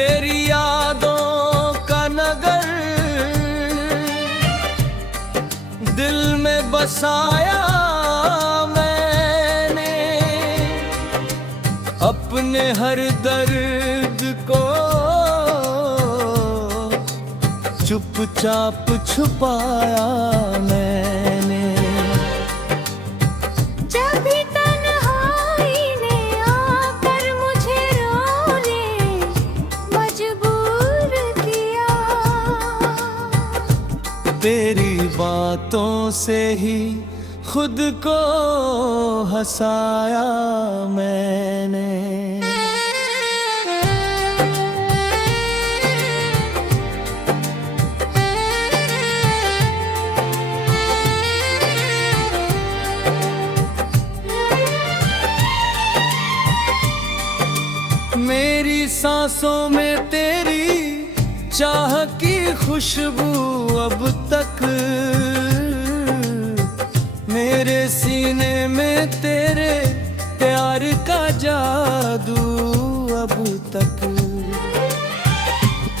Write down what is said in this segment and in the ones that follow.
तेरी यादों का नगर दिल में बसाया मैंने, अपने हर दर्द को चुपचाप छुपाया मैंने। जब भी तन्हाई ने आकर मुझे रोने मजबूर किया, तेरी बातों से ही खुद को हंसाया मैंने। मेरी सांसों में तेरी चाह की खुशबू अब तक, मेरे सीने में तेरे प्यार का जादू अब तक।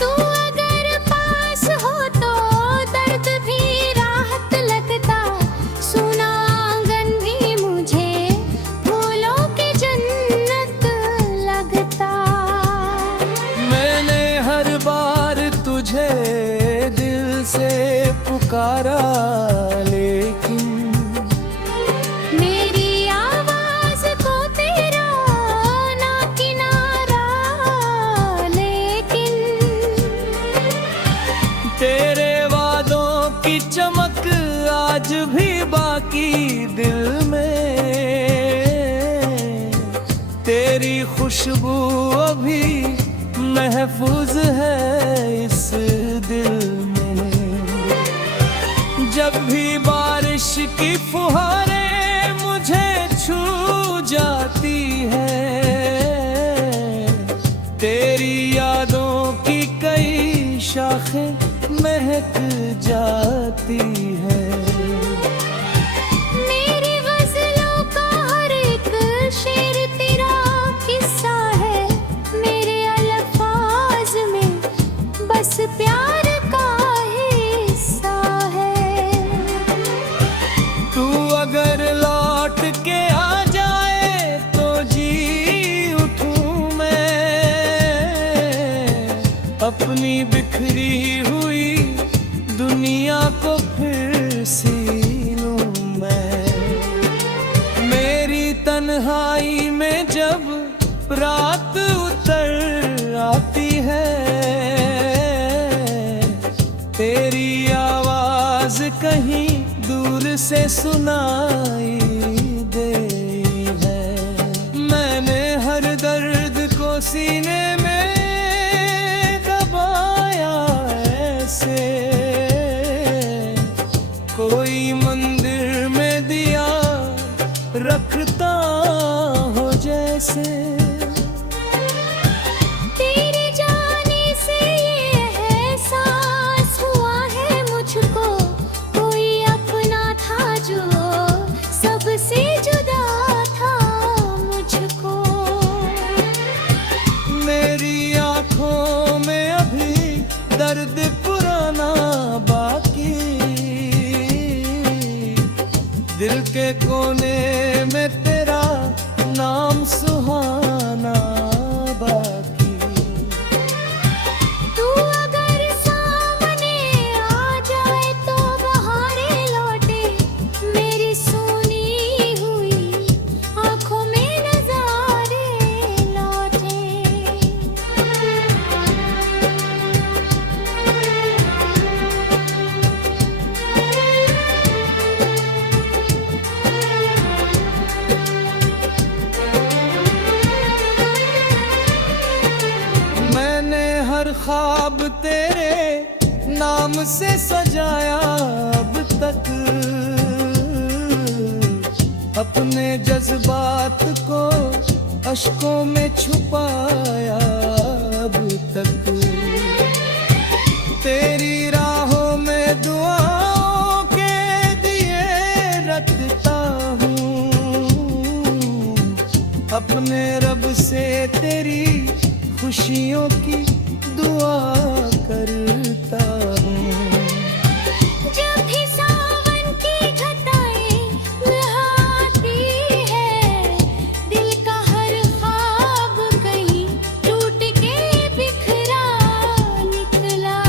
तू अगर पास हो तो दर्द भी राहत लगता, सुना आंगन भी मुझे फूलों की जन्नत लगता। मैंने हर बार तुझे दिल से पुकारा, लेकिन मेरी आवाज को तेरा ना किनारा, लेकिन तेरे वादों की चमक आज भी बाकी दिल में, तेरी खुशबू अभी महफूज है इस दिल में। जब भी बारिश की फुहारें मुझे छू जाती है, तेरी यादों की कई शाखें महक जाती है। मेरी गज़लों का हर एक शेर तेरा किस्सा है, मेरे अल्फाज में बस प्यार का हिस्सा है। तू अगर लौट के आ जाए तो जी उठूं मैं, अपनी बिखरी हुई दुनिया को फिर सी लूं मैं। मेरी तन्हाई में जब रात उतर आती है, तेरी आवाज कहीं दूर से सुनाई दे है। मैंने हर दर्द को सीने में दबाया ऐसे, कोई मंदिर में दिया रखता हो जैसे। तेरे जाने से ये एहसास हुआ है मुझको, कोई अपना था जो सबसे जुदा था मुझको। मेरी आँखों में अभी दर्द पुराना बाकी, दिल के कोने में तेरा नाम सुहाना बाकी। तू अगर सामने आ जाए तो बहारें लौटे, मेरी सुनी हुई आँखों में नज़ारे लौटे। मैंने हर ख्वाब तेरे नाम से सजाया अब तक, अपने जज्बात को अश्कों में छुपाया अब तक। तेरी राहों में दुआओं के दिए रखता हूँ, अपने रब से तेरी खुशियों की दुआ करता हूँ। जब भी सावन की घटाएं लहराती है, दिल का हर ख्वाब कहीं टूट के बिखरा निकला।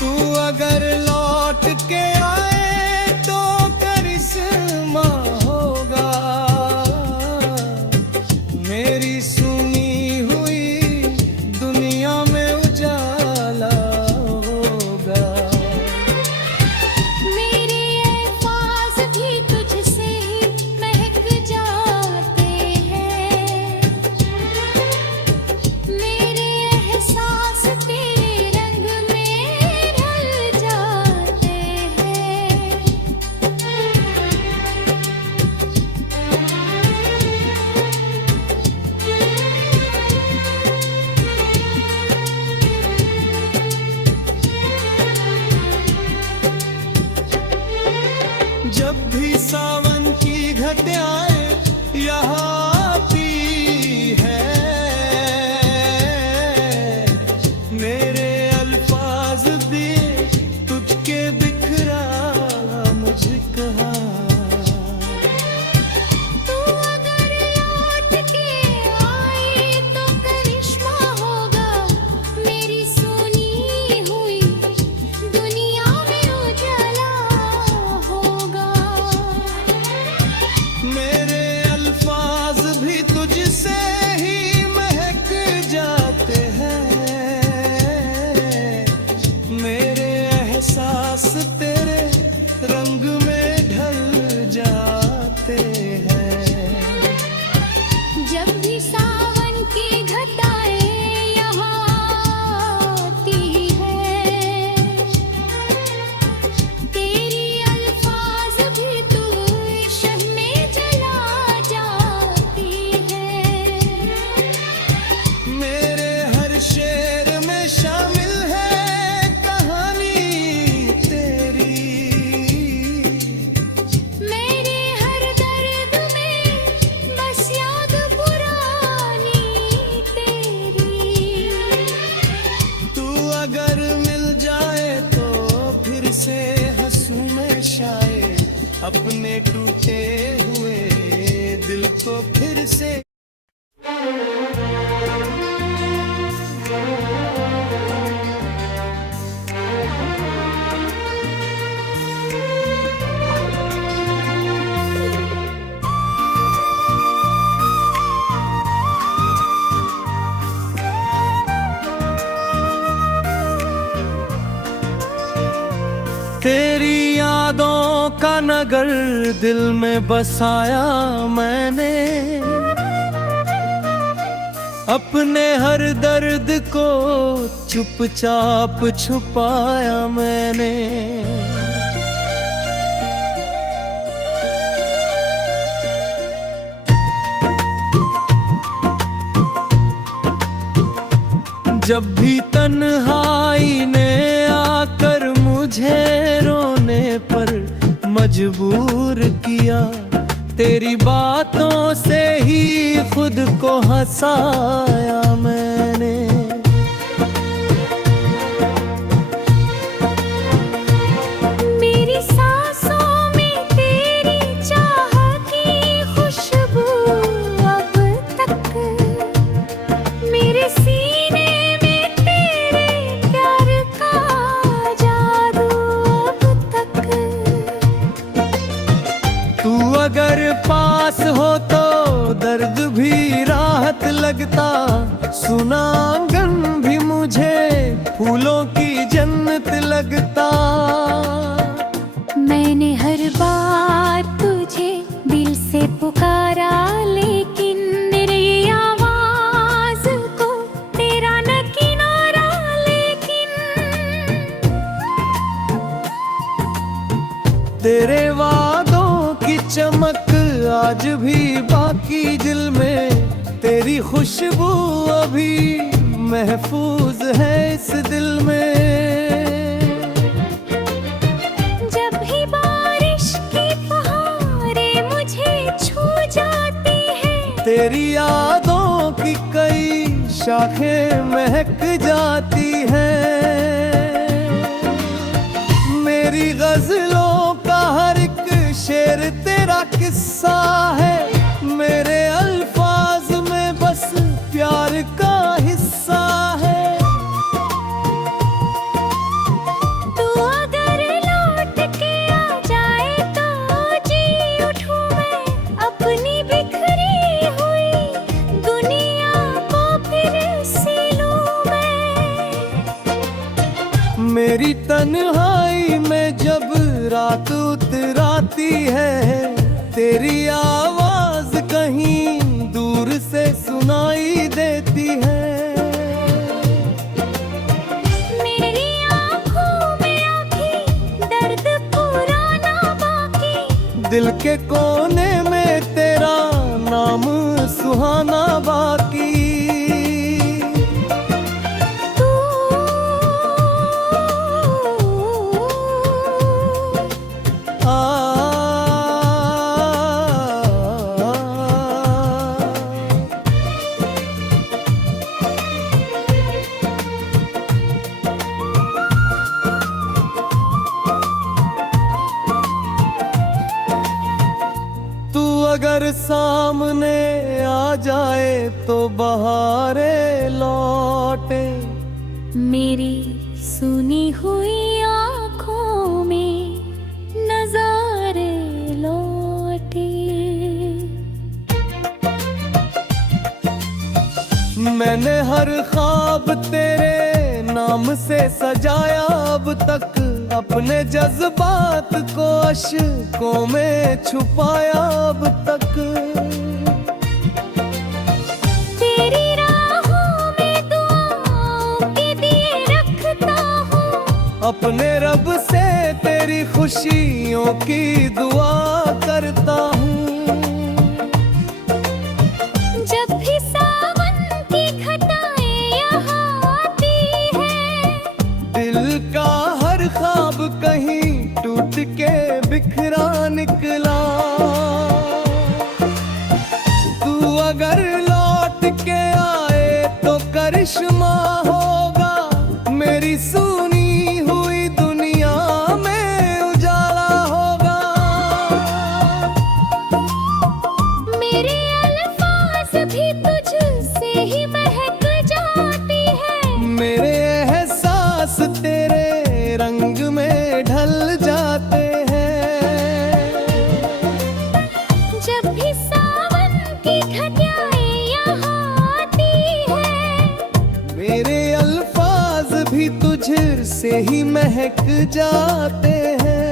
तू अगर लौट के आए तो करिश्मा होगा, मेरी सुनी हुई दुनिया में उजाला होगा। मेरे अल्फाज भी तुझसे महक जाते हैं, मेरे एहसास तेरे रंग में ढल जाते हैं। जब भी सावन की घटाएं यहाँ आती है, मेरे अल्फाज भी तुझके बिखरा मुझ कहा। तू अगर लौट के आए तो करिश्मा होगा, मेरी सुनी हुई दुनिया में उजाला होगा। मेरे अल्फाज भी तुझसे ही महक जाते हैं, मेरे एहसास तेरे रंग में ढल जाते हैं। जब भी सावन की घटाएं यहाँ आती है, तेरी अल्फाज भी तू शह में जला जाती है। मेरे हर शेर में शामिल है कहानी तेरी, मेरे हर दर्द में बस याद पुरानी तेरी। तू अगर मिल जाए तो फिर से हंसूं मैं शायद, अपने टूटे हुए दिल को फिर से। तेरी यादों का नगर दिल में बसाया मैंने, अपने हर दर्द को चुपचाप छुपाया मैंने। जब भी तन्हाई ने आकर मुझे रोने पर मजबूर किया, तेरी बातों से ही खुद को हंसाया मैंने। मेरी सांसों में तेरी चाह की खुशबू अब तक, मेरे सीने में तेरे प्यार का जादू अब तक। तू अगर पास हो तो दर्द भी राहत लगता, सुना आंगन भी मुझे फूलों की जन्नत लगता। मैंने हर बार तुझे दिल से पुकारा, लेकिन मेरी आवाज को तेरा न किनारा। लेकिन तेरे वादों की चमक आज भी बाकी दिल में, तेरी खुशबू अभी महफूज है इस दिल में। जब भी बारिश की फुहारें मुझे छू जाती हैं, तेरी यादों की कई शाखें महक जाती हैं। मेरी गजलों का हर एक शेर तेरा किस्सा है, मेरे अल्फाज में बस प्यार का हिस्सा है। तू अगर लौट के आ जाए तो जी उठूं मैं, अपनी बिखरी हुई दुनिया को फिर से लूं मैं। मेरी तन्हाई में जब रात उतराती है, तेरी आवाज कहीं दूर से सुनाई देती है। मेरी आँखों में अभी दर्द पुराना बाकी, दिल के कोने में तेरा नाम सुहाना बाकी। तू तू अगर सामने आ जाए तो बहारे लौटे, मेरी सुनी हुई आँखों में नजारे लौटे। मैंने हर ख्वाब तेरे नाम से सजाया अब तक, अपने जज्बात को अश्कों में छुपाया अब तक। तेरी राहों में दुआओं के दिए रखता हूँ, अपने रब से तेरी खुशियों की दुआ करता हूँ। जब भी सावन की घटाएं यहाँ आती है, दिल का हर ख्वाब कहीं टूट के बिखरा निकला। तू अगर लौट के आए तो करिश्मा होगा, मेरी सुनी हुई दुनिया में उजाला होगा। मेरे अल्फाज भी तुझसे ही महक जाती है, मेरे एहसास तेरे रंग में ढल जाते हैं। जब भी सावन की घटाएं यहाँ आती है, मेरे अल्फाज भी तुझसे ही महक जाते हैं।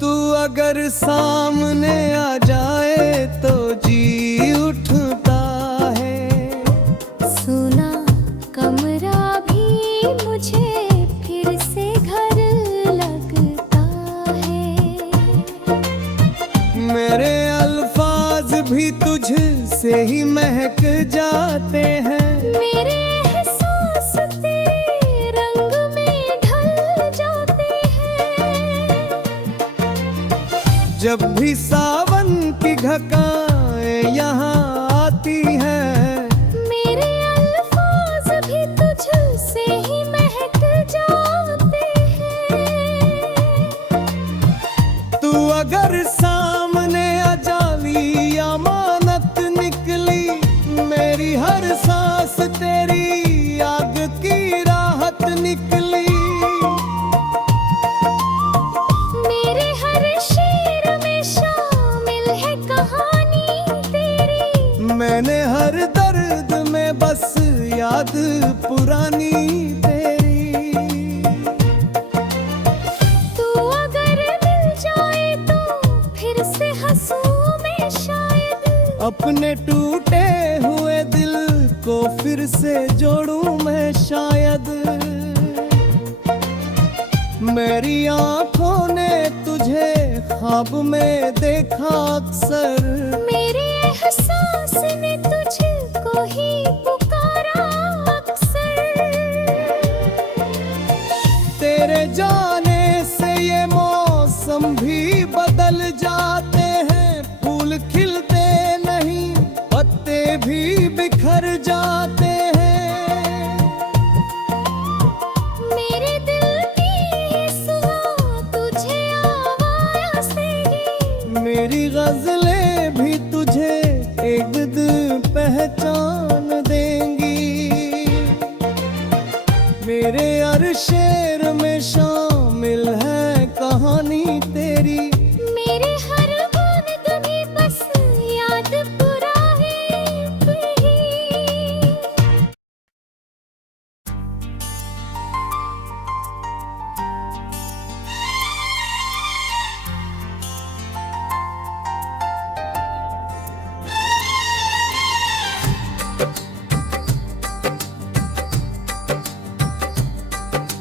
तू अगर सामने आ जाए तो जी उठता है, सुना कमरा भी मुझे फिर से घर लगता है। मेरे अल्फाज भी तुझसे ही महक जाते हैं। मेरे एहसास तेरे रंग में ढल जाते हैं। जब भी सावन की घटाएं यहाँ आती हैं, मेरे अल्फाज भी तुझसे ही महक जाते हैं। तू अगर सामने आ जाली अमानत निकली, मेरी हर सांस तेरी आग की राहत निकली। मेरे हर शेर में शामिल है कहानी तेरी, मैंने हर दर्द में बस याद पुरानी तेरी। तू अगर मिल जाए तो फिर से हंसूं मैं शायद, अपने टूटे हुए दिल को फिर से जोड़ूं मैं शायद। मेरी आंखों ने तुझे ख्वाब में देखा अक्सर, मेरे एहसास ने तुझको ही पुकारा अक्सर। हर शेर में शामिल है कहानी तेरी। मेरे हर बूंद में बस याद पुरानी तुही।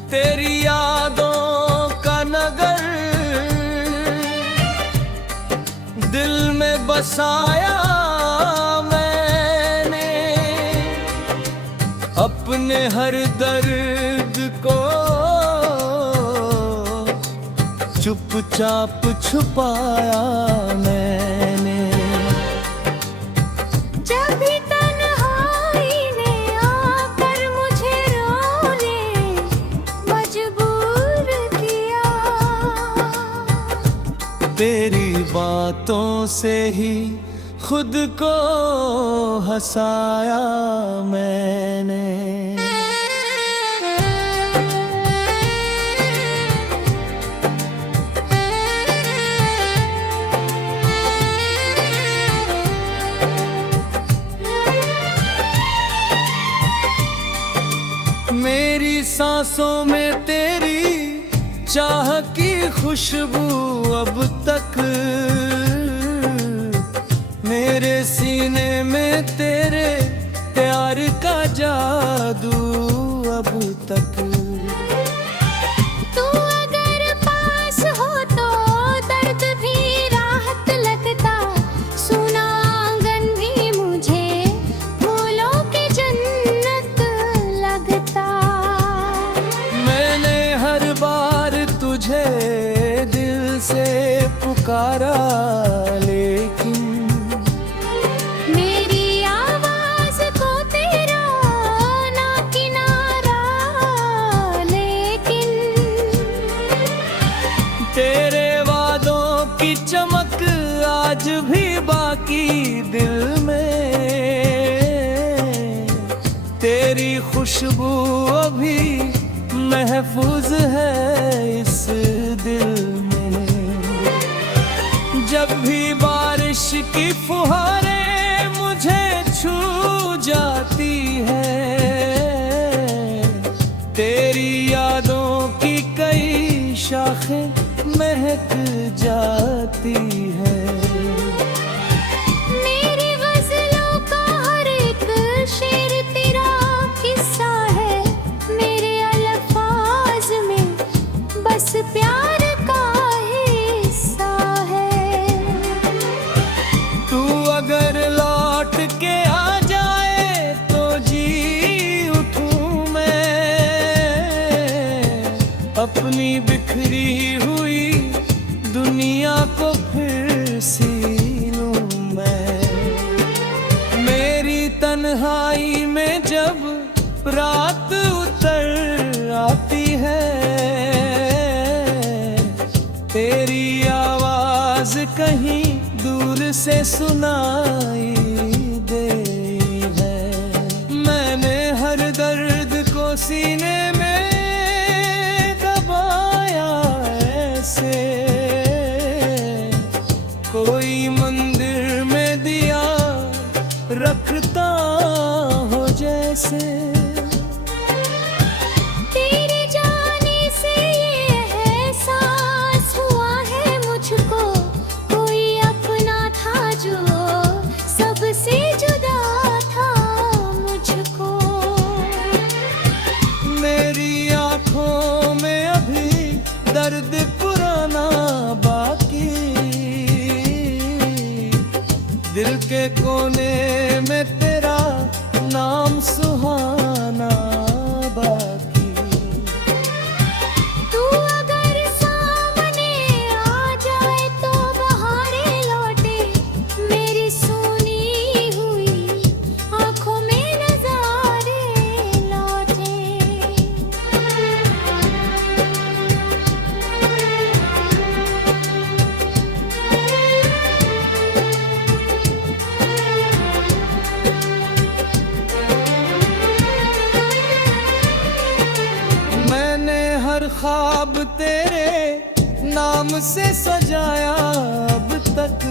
तेरी यादों का नगर दिल में बसाया मैंने, अपने हर दर्द को चुपचाप छुपाया मैंने। जब भी तन्हाई ने आकर मुझे रोने मजबूर किया, तेरी बातों से ही खुद को हंसाया मैंने। मेरी सांसों में तेरी चाह की खुशबू अब तक, मेरे सीने में तेरे प्यार का जादू अब तक। तू अगर पास हो तो दर्द भी राहत लगता, सुना आंगन भी मुझे फूलों की जन्नत लगता। मैंने हर बार तुझे दिल से पुकारा, लेकिन मेरी आवाज को तेरा ना किनारा, लेकिन तेरे वादों की चमक आज भी बाकी दिल में, तेरी खुशबू अभी महफूज है इस दिल में। जब भी बारिश की फुहारें मुझे छू जाती है, तेरी यादों की कई शाखें महक जाती है। मेरी गज़लों का हर एक शेर तेरा किस्सा है, मेरे अल्फाज में बस प्यार का हिस्सा है। तू अगर लौट के आ जाए तो जी उठूं मैं, अपनी बिखरी हुई दुनिया को फिर सी लूं मैं। मेरी तन्हाई में जब रात उतर आती है, तेरी आवाज कहीं दूर से सुनाई देती है। मैंने हर दर्द को सीने में दबाया ऐसे, कोई मंदिर में दिया रखता हो जैसे। तेरे जाने से ये एहसास हुआ है मुझको, कोई अपना था जो सबसे जुदा था मुझको। मेरी आँखों में अभी दर्द पुराना बाकी, दिल के कोने में तेरा नाम सुहाना ख्वाब तेरे नाम से सजाया अब तक,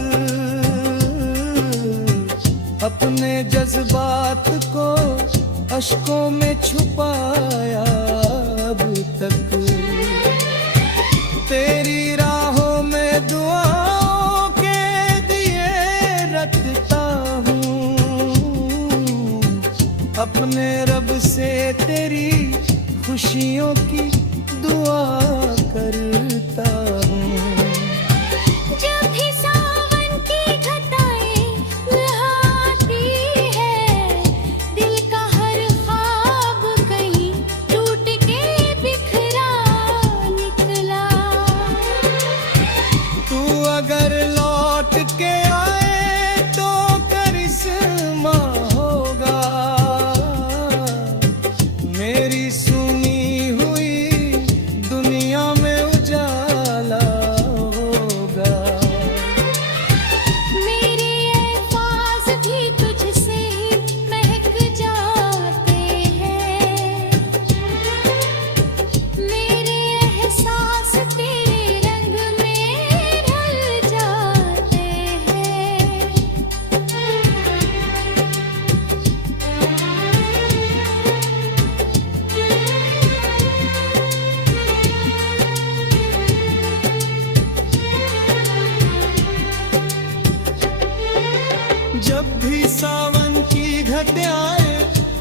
अपने जज्बात को अश्कों में छुपाया अब तक। तेरी राहों में दुआओं के दिए रखता हूँ, अपने रब से तेरी खुशियों की दुआ करता हूँ। जब भी सावन की घटाएं लहराती है, दिल का हर ख्वाब कहीं टूट के बिखरा निकला। तू अगर लौट के आए तो करिश्मा होगा, मेरी सुनी हुई दुनिया में उजाला होगा। मेरे अल्फाज भी तुझसे महक जाते हैं, मेरे एहसास तेरे रंग में ढल जाते हैं। जब भी सावन की घटाएं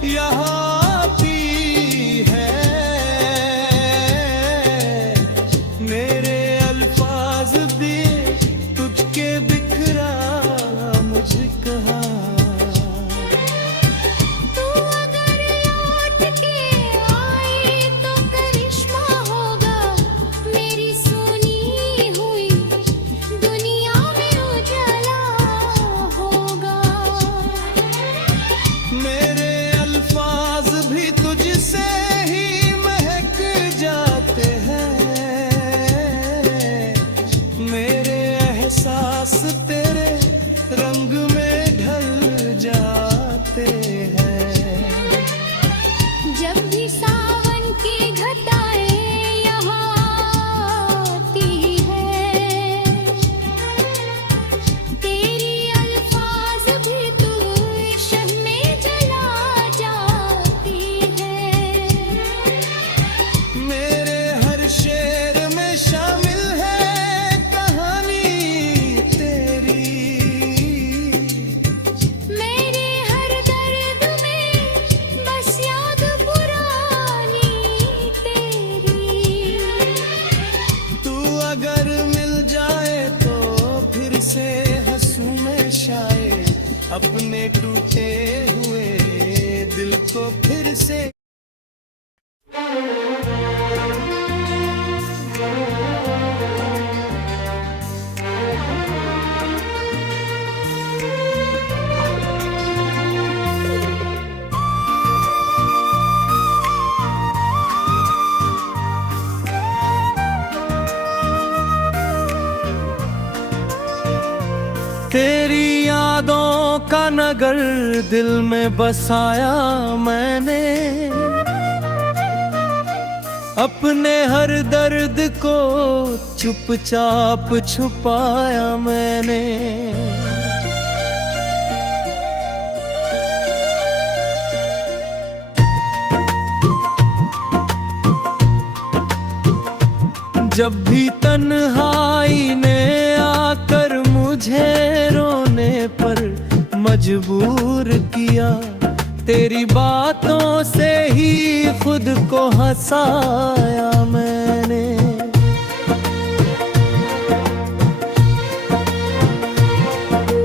यहाँ आती है, मेरे अल्फाज भी तुझके बिखरा मुझ कहा। तू अगर लौट के आए तो करिश्मा होगा, मेरी सुनी हुई दुनिया में उजाला होगा। मेरे अल्फाज भी तुझसे ही महक जाते हैं, मेरे एहसास तेरे रंग में ढल जाते हैं। जब भी सावन की घटाएं यहाँ आती है, तेरी अल्फाज भी तू इश्क में जला जाती है। मेरे हर शेर में शामिल है कहानी तेरी, मेरे हर दर्द में बस याद पुरानी तेरी। तू अगर मिल जाए तो फिर से हंसूं मैं शायद, अपने टूटे हुए दिल को फिर से। तेरी यादों का नगर दिल में बसाया मैंने, अपने हर दर्द को चुपचाप छुपाया मैंने। जब भी तन्हाई ने आकर मुझे रोने पर मजबूर किया, तेरी बातों से ही खुद को हंसाया मैंने।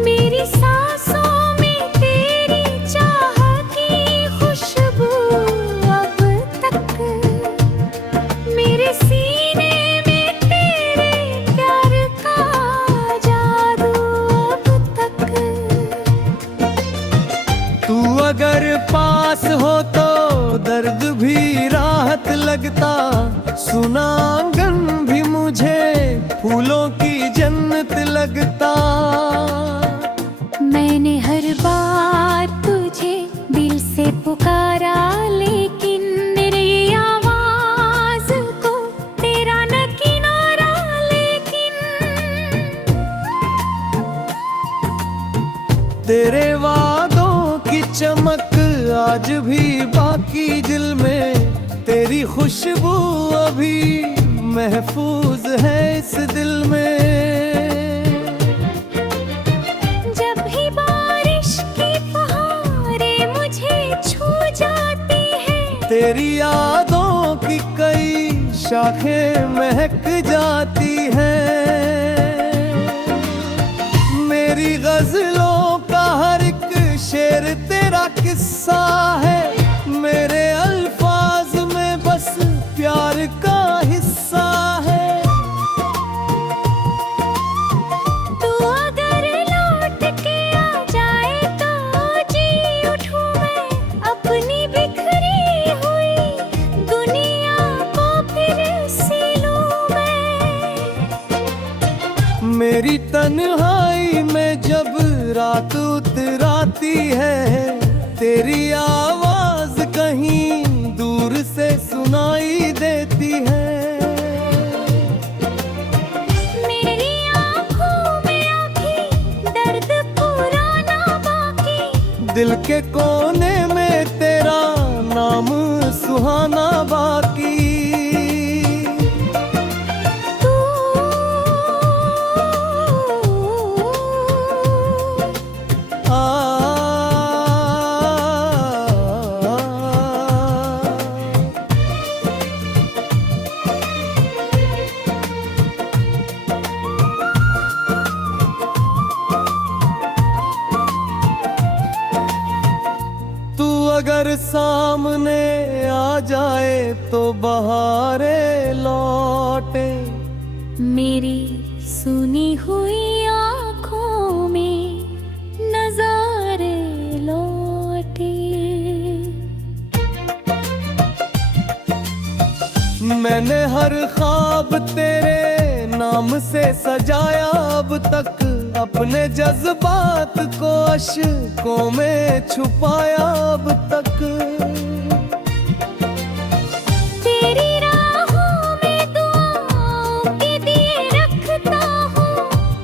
मेरी सांसों में तेरी चाह की खुशबू अब तक, मेरे सीने में तेरे प्यार का जादू अब तक। तू अगर पास हो तो दर्द भी राहत लगता, सुना आज भी बाकी दिल में तेरी खुशबू अभी महफूज है इस दिल में। जब भी बारिश की फुहारें मुझे छू जाती हैं, तेरी यादों की कई शाखें महक जाती हैं। मेरी गजलों का हर एक शेर तेरा किस्सा है, मेरे अल्फाज में बस प्यार का हिस्सा है। तू अगर लौट के आ जाए तो जी उठूं मैं अपनी बिखरी हुई दुनिया को फिर सी लूं मैं। मेरी तन्हाई में जब रात उतराती है, तेरी आवाज कहीं दूर से सुनाई देती है। मेरी आँखों में अभी दर्द पुराना बाकी, दिल के कोने में तेरा नाम सुहाना बाकी। अगर सामने आ जाए तो बहारे लौटे, मेरी सुनी हुई आँखों में नजारे लौटे। मैंने हर ख्वाब तेरे नाम से सजाया अब तक, अपने जज्बात को अश्कों में छुपाया अब तक। तेरी राहों में दुआओं के दिए रखता हूँ,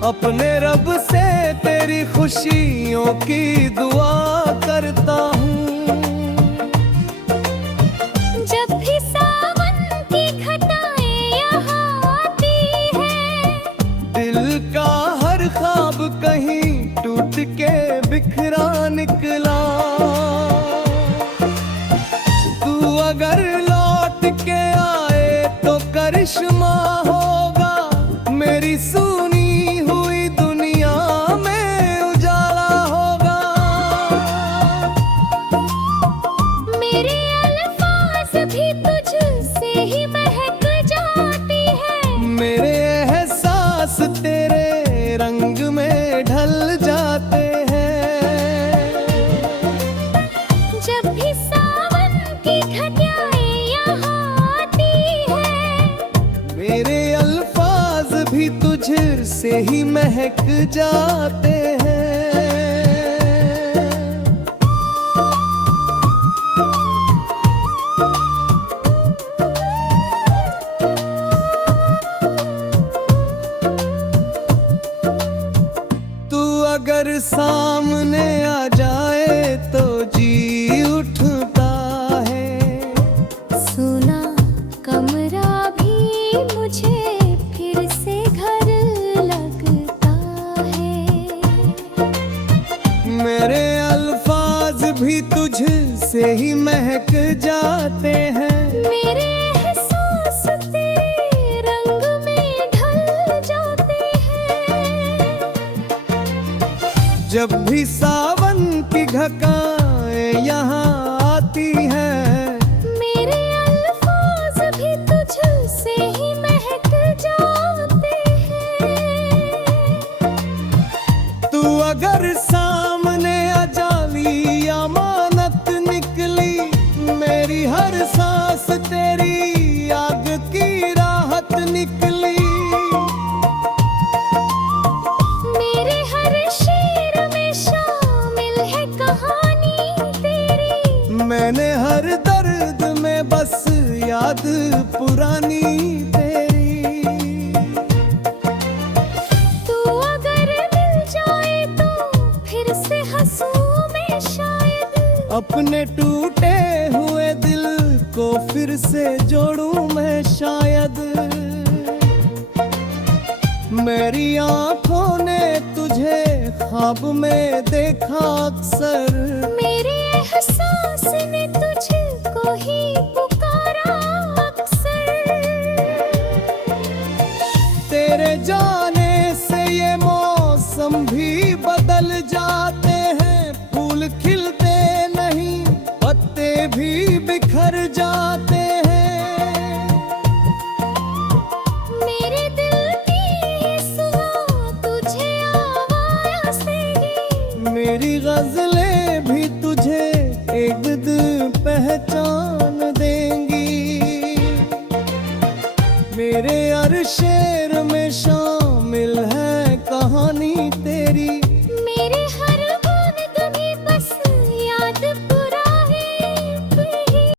अपने रब से तेरी खुशियों की दुआ करता हूँ। जब भी सावन की घटाएं यहाँ आती है, दिल का हर ख्वाब कहीं टूट के बिखरा निकला। तू अगर लौट के आए तो करिश्मा होगा, मेरी सुनी हुई दुनिया में उजाला होगा। मेरे अल्फाज भी तुझसे ही महक जाती है, मेरे एहसास तेरे रंग में ढल जाते हैं। जब भी सावन की घटाएं यहाँ आती है, मेरे अल्फाज भी तुझसे ही महक जाते हैं। तू अगर सामने आ जाए तो जी उठता है, सुना कमरा भी मुझे फिर से घर लगता है। मेरे अल्फाज भी तुझसे ही महक जाते हैं। मेरे एहसास तेरे रंग में ढल जाते हैं। जब भी सावन की घटाएं यहाँ आती हैं, मेरे अल्फाज भी तुझसे ही महक जाते हैं। तू अगर सामने आ जाली अमानत निकली, मेरी हर सांस तेरी आग की राहत निकली। मेरे हर शेर में शामिल है कहानी तेरी, मैंने हर दर्द में बस याद पुरानी तेरी। तू अगर मिल जाए तो फिर से हंसूं मैं शायद, अपने टूटे हुए दिल को फिर से जोड़ूं मैं शायद। मेरी आंखों ने तुझे ख्वाब में देखा अक्सर, मेरे एहसास ने तुझको ही पुकारा अक्सर। तेरे जाने से ये मौसम भी बदल जाते हैं, फूल खिलते नहीं पत्ते भी बिखर जाते हैं। मेरे दिल की सुना तुझे आवाज़ देगी, मेरी गजलें भी तुझे एक दिन पहचान देंगी। मेरे अरशे